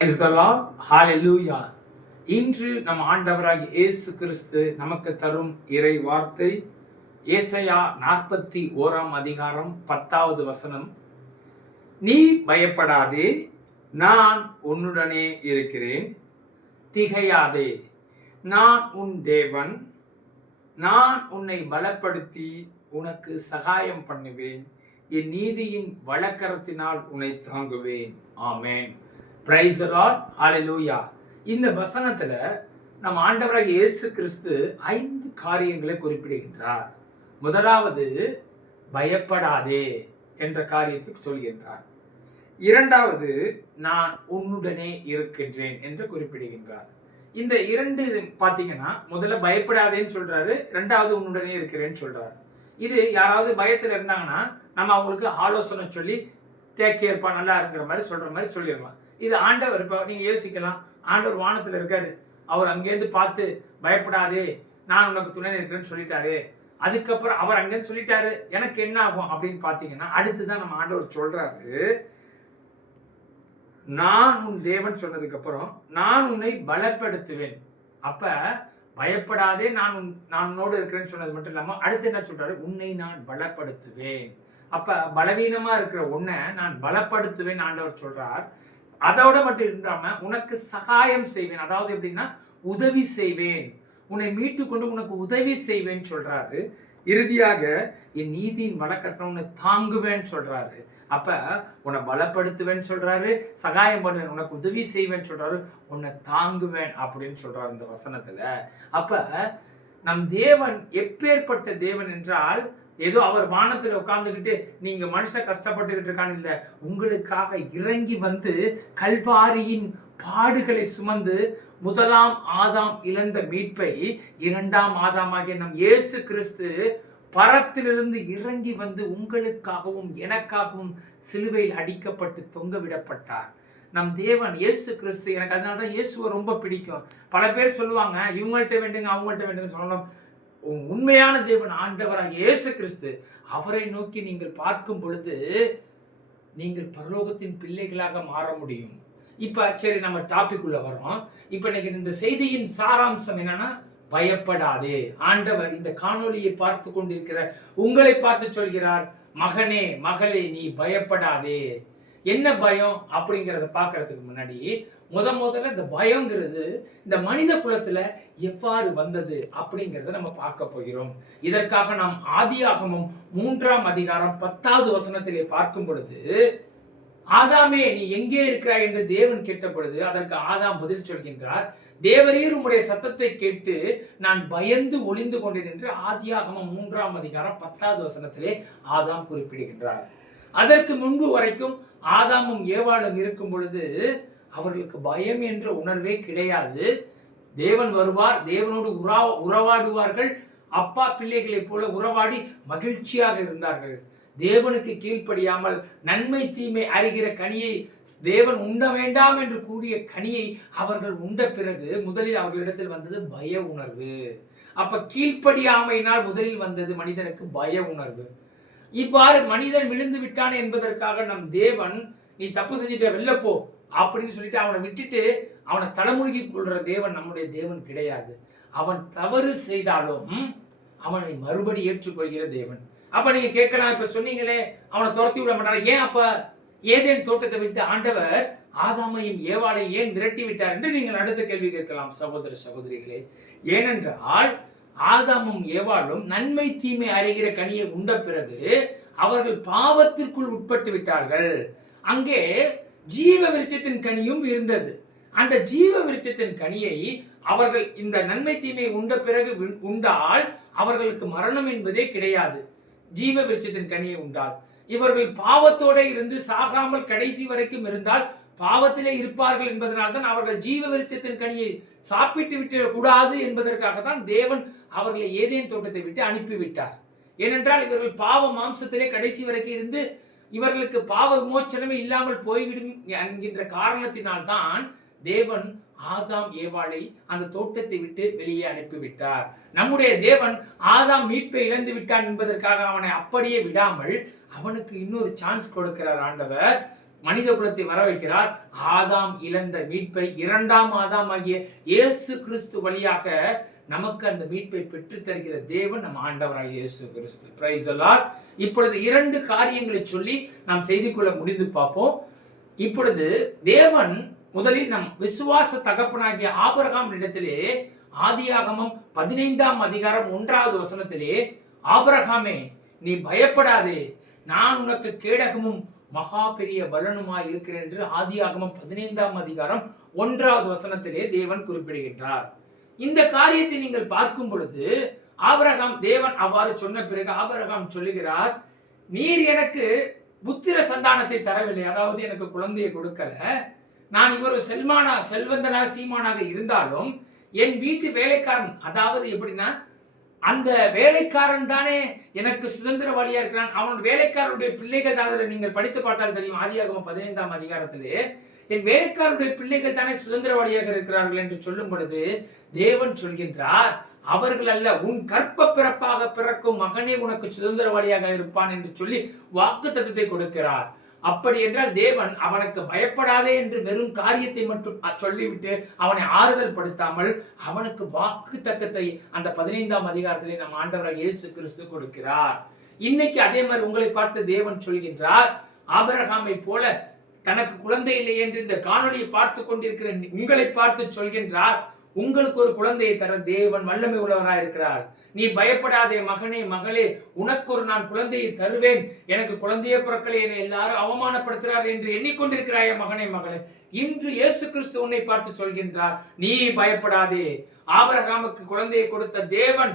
Praise the Lord. Hallelujah. இன்று நம் ஆண்டவராகிய இயேசு கிறிஸ்து நமக்கு தரும் இறை வார்த்தை ஏசாயா 41 அதிகாரம் 10வது வசனம். நீ பயப்படாதே, நான் உன்னுடனே இருக்கிறேன். திகையாதே, நான் உன் தேவன். நான் உன்னை பலப்படுத்தி உனக்கு சகாயம் பண்ணுவேன். என் நீதியின் வலக்கரத்தினால் உன்னை தாங்குவேன். ஆமென். Praise the Lord. Hallelujah. இந்த வசனத்துல நம் ஆண்டவராகிய இயேசு கிறிஸ்து 5 காரியங்களை குறிப்பிடுகின்றார். முதலாவது, பயப்படாதே என்ற காரியத்தை சொல்கின்றார். இரண்டாவது, நான் உன்னுடனே இருக்கின்றேன் என்று குறிப்பிடுகின்றார். இந்த இரண்டு பாத்தீங்கன்னா, முதல்ல பயப்படாதேன்னு சொல்றாரு, இரண்டாவது உன்னுடனே இருக்கிறேன்னு சொல்றாரு. இது யாராவது பயத்துல இருந்தாங்கன்னா நம்ம அவங்களுக்கு ஆலோசனை சொல்லி டேக் கேர்ப்பா, நல்லா இருக்கிற மாதிரி சொல்ற மாதிரி சொல்லிடலாம். இது ஆண்டவர். இப்போ நீங்க யோசிக்கலாம், ஆண்டவர் வானத்துல இருக்காரு, அவர் அங்கேருந்து பார்த்து பயப்படாதே, நான் உனக்கு துணை இருக்கிறேன்னு சொல்லிட்டாரு. அதுக்கப்புறம் அவர் அங்கேருந்து சொல்லிட்டாரு, எனக்கு என்ன ஆகும் அப்படின்னு பாத்தீங்கன்னா, அடுத்துதான் நம்ம ஆண்டவர் சொல்றாரு, நான் உன் தேவன் சொன்னதுக்கு அப்புறம் நான் உன்னை பலப்படுத்துவேன். அப்ப பயப்படாதே, நான் உன்னோடு இருக்கிறேன்னு சொன்னது மட்டும் இல்லாம அடுத்து என்ன சொல்றாரு, உன்னை நான் பலப்படுத்துவேன். அப்ப பலவீனமா இருக்கிற உன்னை நான் பலப்படுத்துவேன் ஆண்டவர் சொல்றார். அதோட மட்டும் இல்லாம உனக்கு சகாயம் செய்வேன், அதாவது எப்படின்னா உதவி செய்வேன், உன்னை மீட்டு கொண்டு உனக்கு உதவி செய்வேன் சொல்றாரு. இறுதியாக என் நீதியின் வழக்கத்தை உன்னை தாங்குவேன் சொல்றாரு. அப்ப உன்னை பலப்படுத்துவேன்னு சொல்றாரு, சகாயம் பண்ணுவேன், உனக்கு உதவி செய்வேன் சொல்றாரு, உன்னை தாங்குவேன் அப்படின்னு சொல்றாரு இந்த வசனத்துல. அப்ப நம் தேவன் எப்பேற்பட்ட தேவன் என்றால், ஏதோ அவர் வானத்துல உட்கார்ந்துகிட்டு நீங்க மனுஷன் கஷ்டப்பட்டுக்கிட்டு இருக்கான்னு இல்ல, உங்களுக்காக இறங்கி வந்து கல்வாரியின் பாடுகளை சுமந்து முதலாம் ஆதாம் இழந்த மீட்பை இரண்டாம் ஆதாமாகிய நம் இயேசு கிறிஸ்து பரத்திலிருந்து இறங்கி வந்து உங்களுக்காகவும் எனக்காகவும் சிலுவையில் அடிக்கப்பட்டு தொங்க விடப்பட்டார். நம் தேவன் இயேசு கிறிஸ்து. எனக்கு அதனாலதான் இயேசுவை ரொம்ப பிடிக்கும். பல பேர் சொல்லுவாங்க, இவங்கள்ட்ட வேண்டுங்க அவங்கள்ட்ட வேண்டுங்க சொல்லணும். உண்மையான தேவன் ஆண்டவராக இயேசு கிறிஸ்து, அவரை நோக்கி நீங்கள் பார்க்கும் பொழுது நீங்கள் பரலோகத்தின் பிள்ளைகளாக மாற முடியும். இப்ப சரி, நம்ம டாபிக் உள்ள வரோம். இப்ப இன்னைக்கு இந்த செய்தியின் சாராம்சம் என்னன்னா, பயப்படாதே. ஆண்டவர் இந்த காணொளியை பார்த்து கொண்டிருக்கிற உங்களை பார்த்து சொல்கிறார், மகனே மகளே, நீ பயப்படாதே. என்ன பயம் அப்படிங்கிறத பார்க்கறதுக்கு முன்னாடி முதல்ல இந்த பயங்கிறது இந்த மனித குலத்துல எவ்வாறு வந்தது அப்படிங்கிறத நம்ம பார்க்க போகிறோம். இதற்காக நாம் ஆதியாகமம் 3ஆம் அதிகாரம் 10வது வசனத்திலே பார்க்கும் பொழுது, ஆதாமே நீ எங்கே இருக்கிறாய் என்று தேவன் கேட்ட பொழுது அதற்கு ஆதாம் பதில் சொல்கின்றார், தேவரீர் உம்முடைய சத்தத்தை கேட்டு நான் பயந்து ஒளிந்து கொண்டேன் என்று ஆதியாகமம் 3ஆம் அதிகாரம் 10வது வசனத்திலே ஆதாம் குறிப்பிடுகின்றார். அதற்கு முன்பு வரைக்கும் ஆதாமும் ஏவாளும் இருக்கும் பொழுது அவர்களுக்கு பயம் என்ற உணர்வே கிடையாது. தேவன் வருவார், தேவனோடு உறவாடுவார்கள், அப்பா பிள்ளைகளை போல உறவாடி மகிழ்ச்சியாக இருந்தார்கள். தேவனுக்கு கீழ்ப்படியாமல் நன்மை தீமை அறிகிற கனியை தேவன் உண்ண வேண்டாம் என்று கூறிய கனியை அவர்கள் உண்ட பிறகு முதலில் அவர்களிடத்தில் வந்தது பய உணர்வு. அப்ப கீழ்ப்படியாமையினால் முதலில் வந்தது மனிதனுக்கு பய உணர்வு. இவ்வாறு மனிதன் விழுந்து விட்டான் என்பதற்காக நம் தேவன், நீ தப்பு செஞ்சுட்ட வெளில போ அப்படின்னு சொல்லிட்டு அவனை விட்டுட்டு அவனை தலைமுழுகி கொள்ற தேவன் நம்முடைய தேவன் கிடையாது. அவன் தவறு செய்தாலும் அவனை மறுபடி ஏற்றுக்கொள்கிற தேவன். அப்ப நீங்க கேட்கலாம், இப்ப சொன்னீங்களே அவனை துரத்தி விட மாட்டார், ஏன் அப்ப ஏதேன் தோட்டத்தை விட்டு ஆண்டவர் ஆதாமையும் ஏவாளையும் ஏன் விரட்டி விட்டார் என்று நீங்கள் அடுத்த கேள்வி கேட்கலாம் சகோதர சகோதரிகளே. ஏனென்றால் ஆதாமும் ஏவாளும் நன்மை தீமை அறிகிற கனியை உண்ட பிறகு அவர்கள் பாவத்திற்குள் உட்பட்டு விட்டார்கள். அங்கே ஜீவ விருட்சத்தின் கனியும் இருந்தது. அந்த ஜீவ விருட்சத்தின் கனியை அவர்கள் இந்த நன்மை தீமை உண்ட பிறகு உண்டால் அவர்களுக்கு மரணம் என்பதே கிடையாது. ஜீவ விருட்சத்தின் கனியை உண்டால் இவர்கள் பாவத்தோட இருந்து சாகாமல் கடைசி வரைக்கும் இருந்தால் பாவத்திலே இருப்பார்கள் என்பதனால்தான் அவர்கள் ஜீவ விருட்சத்தின் கனியை சாப்பிட்டு விட்டு கூடாது என்பதற்காகத்தான் தேவன் அவர்களை ஏதேன் தோட்டத்தை விட்டு அனுப்பிவிட்டார். ஏனென்றால் இவர்கள் பாவ மாம்சத்திலே கடைசி வரைக்கும் இருந்து இவர்களுக்கு பாவ விமோச்சனமே இல்லாமல் போய்விடும் என்கின்ற காரணத்தினால்தான் தேவன் ஆதாம் ஏவாளை அந்த தோட்டத்தை விட்டு வெளியே அனுப்பிவிட்டார். நம்முடைய தேவன் ஆதாம் மீட்பை இழந்து விட்டான் என்பதற்காக அவனை அப்படியே விடாமல் அவனுக்கு இன்னொரு சான்ஸ் கொடுக்கிறார் ஆண்டவர். மனித குலத்தை வர வைக்கிறார். ஆதாம் இழந்த மீட்பை இரண்டாம் ஆதாம் ஆகிய இயேசு கிறிஸ்து வழியாக நமக்கு அந்த மீட்பை பெற்றுத் தருகிற தேவன் நம் ஆண்டவராகிய இயேசு கிறிஸ்து. Price the Lord. இப்பொழுது 2 காரியங்களை சொல்லி நாம் செய்திக்குள்ள முடிந்து பார்ப்போம். இப்பொழுது தேவன் முதலில் நம் விசுவாச தகப்பனாகிய ஆபிரகாம் இடத்திலே ஆதியாகமம் 15ஆம் அதிகாரம் 1வது வசனத்திலே, ஆபிரகாமே நீ பயப்படாதே, நான் உனக்கு கேடகமும் மகா பெரிய பலனுமாய் இருக்கிறேன் என்று ஆதியாகமம் 15ஆம் அதிகாரம் 1வது வசனத்திலே தேவன் குறிப்பிடுகின்றார். இந்த காரியத்தை நீங்கள் பார்க்கும் பொழுது ஆபிரகாம், தேவன் அவ்வாறு சொன்ன பிறகு ஆபிரகாம் சொல்லுகிறார், நீர் எனக்கு புத்திர சந்தானத்தை தரவில்லை, அதாவது எனக்கு குழந்தையை கொடுக்கல. நான் இவர் செல்வந்தனாக சீமானாக இருந்தாலும் என் வீட்டு வேலைக்காரன், அதாவது எப்படின்னா அந்த வேலைக்காரன் தானே எனக்கு சுதந்திரவாளியா இருக்கிறான், அவனுடைய வேலைக்காரருடைய பிள்ளைகள் தானே. நீங்கள் படித்து பார்த்தால் தெரியும், ஆதியாகமம் 15ஆம் அதிகாரத்திலே என் வேலைக்காரருடைய பிள்ளைகள் தானே சுதந்திரவாளியாக இருக்கிறார்கள் என்று சொல்லும் பொழுது தேவன் சொல்கின்றார், அவர்கள் அல்ல, உன் கற்ப பிறப்பாக பிறக்கும் மகனே உனக்கு சுதந்திரவாளியாக இருப்பான் என்று சொல்லி வாக்குத்தத்தத்தை கொடுக்கிறார். அப்படி என்றால் தேவன் அவனுக்கு பயப்படாதே என்று வெறும் காரியத்தை மட்டும் சொல்லிவிட்டு அவனை ஆறுதல் படுத்தாமல் அவனுக்கு வாக்குத்தத்தத்தை அந்த 15ஆம் அதிகாரத்திலே நம் ஆண்டவராகிய இயேசு கிறிஸ்து கொடுக்கிறார். இன்னைக்கு அதே மாதிரி உங்களை பார்த்து தேவன் சொல்கின்றார், ஆபிரகாமை போல தனக்கு குழந்தை இல்லை என்று இந்த காணொலியை பார்த்து கொண்டிருக்கிற உங்களை பார்த்து சொல்கின்றார், உங்களுக்கு ஒரு குழந்தையை தர தேவன் வல்லமை உள்ளவராக இருக்கிறார். நீ பயப்படாதே மகனே மகளே, உனக்கு ஒரு நான் குழந்தையை தருவேன். எனக்கு குழந்தையே பிறக்கலை, என்னை எல்லாரும் அவமானப்படுத்துகிறார் என்று எண்ணிக்கொண்டிருக்கிறாய மகனே மகளே, இன்று இயேசு கிறிஸ்து உன்னை பார்த்து சொல்கின்றார், நீ பயப்படாதே. ஆபிரகாமுக்கு குழந்தையை கொடுத்த தேவன்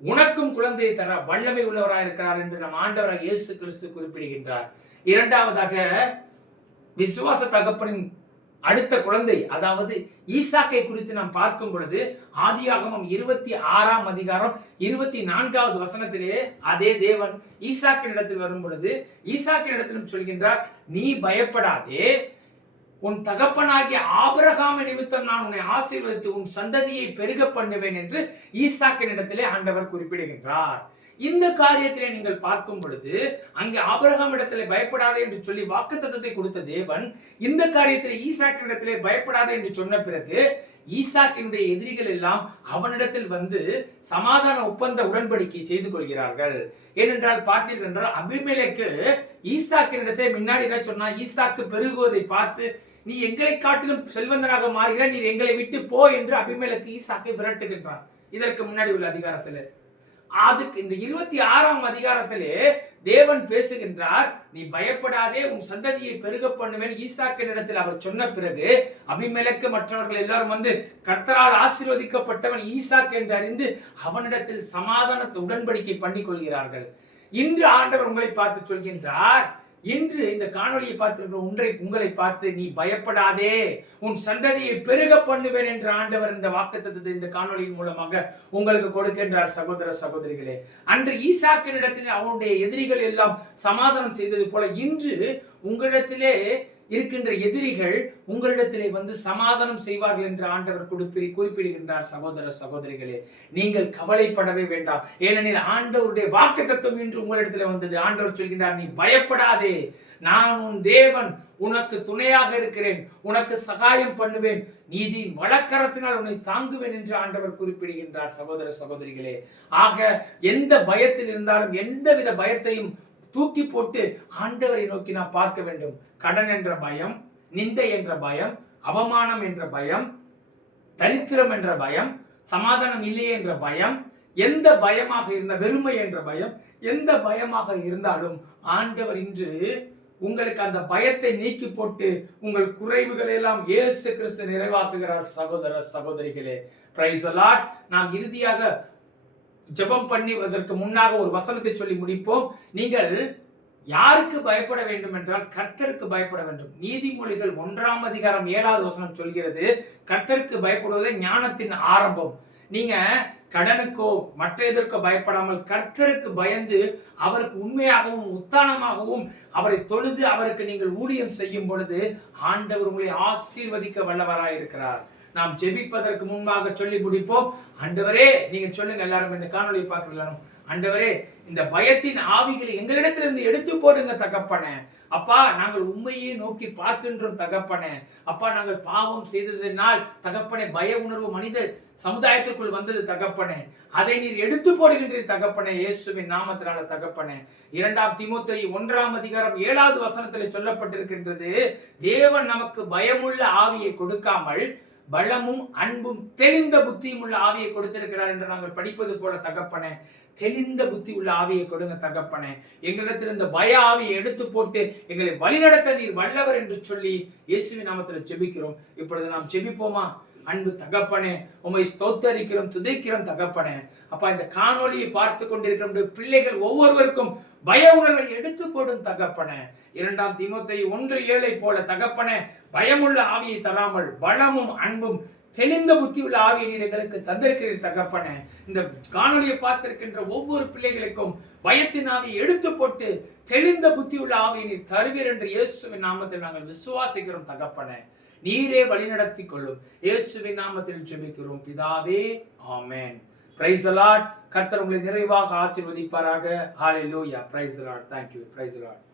உனக்கும் குழந்தையை தர வல்லமை உள்ளவராக இருக்கிறார் என்று நம் ஆண்டவராக இயேசு கிறிஸ்து குறிப்பிடுகின்றார். இரண்டாவதாக விசுவாச தகப்பனின் அடுத்த குழந்தை, அதாவது ஈசாக்கை குறித்து நாம் பார்க்கும் பொழுது ஆதியாகமம் 26ஆம் அதிகாரம் 24வது வசனத்திலே அதே தேவன் ஈசாக்கின் இடத்தில் வரும் பொழுது ஈசாக்கின் இடத்திலும் சொல்கின்றார், நீ பயப்படாதே, உன் தகப்பனாகிய ஆபிரகாம் நிமித்தம் நான் உன்னை ஆசீர்வதித்து உன் சந்ததியை பெருக பண்ணுவேன் என்று ஈசாக்கின் இடத்திலே ஆண்டவர் குறிப்பிடுகின்றார். இந்த காரியத்திலே நீங்கள் பார்க்கும் பொழுது அங்கே ஆபிரகாம் இடத்திலே பயப்படாதே என்று சொல்லி வாக்குத்தத்தத்தை கொடுத்த தேவன் இந்த காரியத்திலே ஈசாக்கின் இடத்திலே பயப்படாதே என்று சொன்ன பிறகு ஈசாக்கினுடைய எதிரிகள் எல்லாம் அவனிடத்தில் வந்து சமாதான ஒப்பந்த உடன்படிக்கை செய்து கொள்கிறார்கள். ஏனென்றால் பார்த்தீர்கள் என்றால் அபிமெலேக்கு ஈசாக்கின் இடத்தை முன்னாடி என்ன சொன்னா, ஈசாக்கு பெருகுவதை பார்த்து நீ எங்களை காட்டிலும் செல்வந்தனாக மாறுகிற, நீ எங்களை விட்டு போ என்று அபிமெலேக்கு ஈசாக்கை விரட்டுகின்றான். இதற்கு முன்னாடி உள்ள அதிகாரத்தில் அதுக்கு இந்த 26ஆம் அதிகாரத்திலே தேவன் பேசுகின்றார், நீ பயப்படாதே, உன் சந்ததியை பெருக பண்ணுவேன் ஈசாக்கின் இடத்தில் அவர் சொன்ன பிறகு அபிமெலேக்கு மற்றவர்கள் எல்லாரும் வந்து கர்த்தரால் ஆசீர்வதிக்கப்பட்டவன் ஈசாக் என்று அறிந்து அவனிடத்தில் சமாதானத்தை உடன்படிக்கை பண்ணி கொள்கிறார்கள். இன்று ஆண்டவர் உங்களை பார்த்து சொல்கின்றார், இன்று இந்த காணொலியை பார்த்திருக்கிற உங்களை பார்த்து நீ பயப்படாதே, உன் சந்ததியை பெருக பண்ணுவேன் என்று ஆண்டவர் இந்த வாக்குத்தத்தத்தை இந்த காணொலியின் மூலமாக உங்களுக்கு கொடுக்கின்றார். சகோதர சகோதரிகளே, அன்று ஈசாக்கின் இடத்தில் அவனுடைய எதிரிகள் எல்லாம் சமாதானம் செய்தது போல இன்று உங்களிடத்திலே இருக்கின்ற எதிரிகள் உங்களிடத்திலே வந்து சமாதானம் செய்வார்கள் என்று ஆண்டவர் குறிப்பிடுகின்றார். சகோதர சகோதரிகளே, நீங்கள் கவலைப்படவே வேண்டாம். ஏனெனில் ஆண்டவருடைய வாக்குத்தத்தம் இன்று உங்களிடத்திலே வந்தது. ஆண்டவர் சொல்கின்றார், நீ பயப்படாதே, நான் உன் தேவன், உனக்கு துணையாக இருக்கிறேன், உனக்கு சகாயம் பண்ணுவேன், நீதியின் வழக்கரத்தினால் உன்னை தாங்குவேன் என்று ஆண்டவர் குறிப்பிடுகின்றார். சகோதர சகோதரிகளே, ஆக எந்த பயத்தில் இருந்தாலும் எந்தவித பயத்தையும் தூக்கி போட்டு ஆண்டவரை நோக்கி நாம் பார்க்க வேண்டும். கடன் என்ற பயம், நிந்தை என்ற பயம், அவமானம் என்ற பயம், தரித்திரம் என்ற பயம், சமாதானம் இல்லையே என்ற பயம், எந்த பயமாக இருந்த வெறுமை என்ற பயம், எந்த பயமாக இருந்தாலும் ஆண்டவர் இன்று உங்களுக்கு அந்த பயத்தை நீக்கி போட்டு உங்கள் குறைவுகளை எல்லாம் இயேசு கிறிஸ்து நிறைவாக்குகிறார். சகோதர சகோதரிகளே, பிரைஸ் தி லார்ட். நாம் இறுதியாக ஜெபம் பண்ணுவதற்கு முன்னாக ஒரு வசனத்தை சொல்லி முடிப்போம். நீங்கள் யாருக்கு பயப்பட வேண்டும் என்றால் கர்த்தருக்கு பயப்பட வேண்டும். நீதிமொழிகள் 1ஆம் அதிகாரம் 7வது வசனம் சொல்கிறது, கர்த்தருக்கு பயப்படுவதே ஞானத்தின் ஆரம்பம். நீங்க கடனுக்கோ மற்ற எதற்கோ பயப்படாமல் கர்த்தருக்கு பயந்து அவருக்கு உண்மையாகவும் உத்தானமாகவும் அவரை தொழுது அவருக்கு நீங்கள் ஊழியம் செய்யும் பொழுது ஆண்டவர் உங்களை ஆசீர்வதிக்க வல்லவராய் இருக்கிறார். நாம் ஜெபிப்பதற்கு முன்பாக சொல்லி முடிப்போம். ஆண்டவரே, நீங்க சொல்லுங்க, எல்லாரும் இந்த காணொலியை பார்க்கிறோம், ஆண்டவரே இந்த பயத்தின் ஆவிகளை எங்களிடத்திலிருந்து எடுத்து போடுங்க தகப்பனே. அப்பா நாங்கள் உண்மையே நோக்கி பார்க்கின்றோம் தகப்பனே. அப்பா நாங்கள் பாவம் செய்ததினால் தகப்பனே பய உணர்வு மனித சமுதாயத்திற்குள் வந்தது தகப்பனே. அதை நீர் எடுத்து போடுகின்றீர் தகப்பனே, இயேசுவின் நாமத்தினால தகப்பனே. 2 தீமோத்தேயு 1 வசனத்தில் சொல்லப்பட்டிருக்கின்றது, தேவன் நமக்கு பயமுள்ள ஆவியை கொடுக்காமல் பலமும் அன்பும் தெளிந்த புத்தியும் உள்ள ஆவியை கொடுத்திருக்கிறார் என்று நாங்கள் படிப்பது போல தகப்பனே. தெளிந்த புத்தி உள்ள ஆவியை கொடுங்க தகப்பனே. எங்களிடத்தில் இந்த பய ஆவியை எடுத்து போட்டு எங்களை வழிநடத்த நீர் வல்லவர் என்று சொல்லி இயேசுவின் நாமத்தில் ஜெபிக்கிறோம். இப்பொழுது நாம் ஜெபிப்போமா? அன்பு தகப்பனே, உம்மை ஸ்தோத்தரிக்கிறோம், துதிக்கிறோம் தகப்பனே. அப்பா, இந்த காணொலியை பார்த்து கொண்டிருக்கிற பிள்ளைகள் ஒவ்வொருவருக்கும் பய உணர்வை எடுத்து போடும் தகப்பனே. 2 தீமோத்தேயு 1:7 போல தகப்பனே, பயமுள்ள ஆவியை தராமல் பலமும் அன்பும் தெளிந்த புத்தி உள்ள ஆவியை நீர் எங்களுக்கு தந்திருக்கிறீர் தகப்பனே. இந்த காணொலியை பார்த்திருக்கின்ற ஒவ்வொரு பிள்ளைகளுக்கும் பயத்தின் ஆவியை எடுத்து போட்டு தெளிந்த புத்தி உள்ள ஆவியை நீர் தருவீர் என்று இயேசுவின் நாமத்தில் நாங்கள் விசுவாசிக்கிறோம் தகப்பனே. நீரே வழிநடத்தி கொள்ளும். இயேசுவின் நாமத்தில் ஜெபிக்கிறோம் பிதாவே, ஆமென். Price the Lord. கர்த்தர் உங்களை நிறைவாக ஆசீர்வதிப்பாராக. ஹalleluya. Praise the Lord. Thank you. Praise the Lord.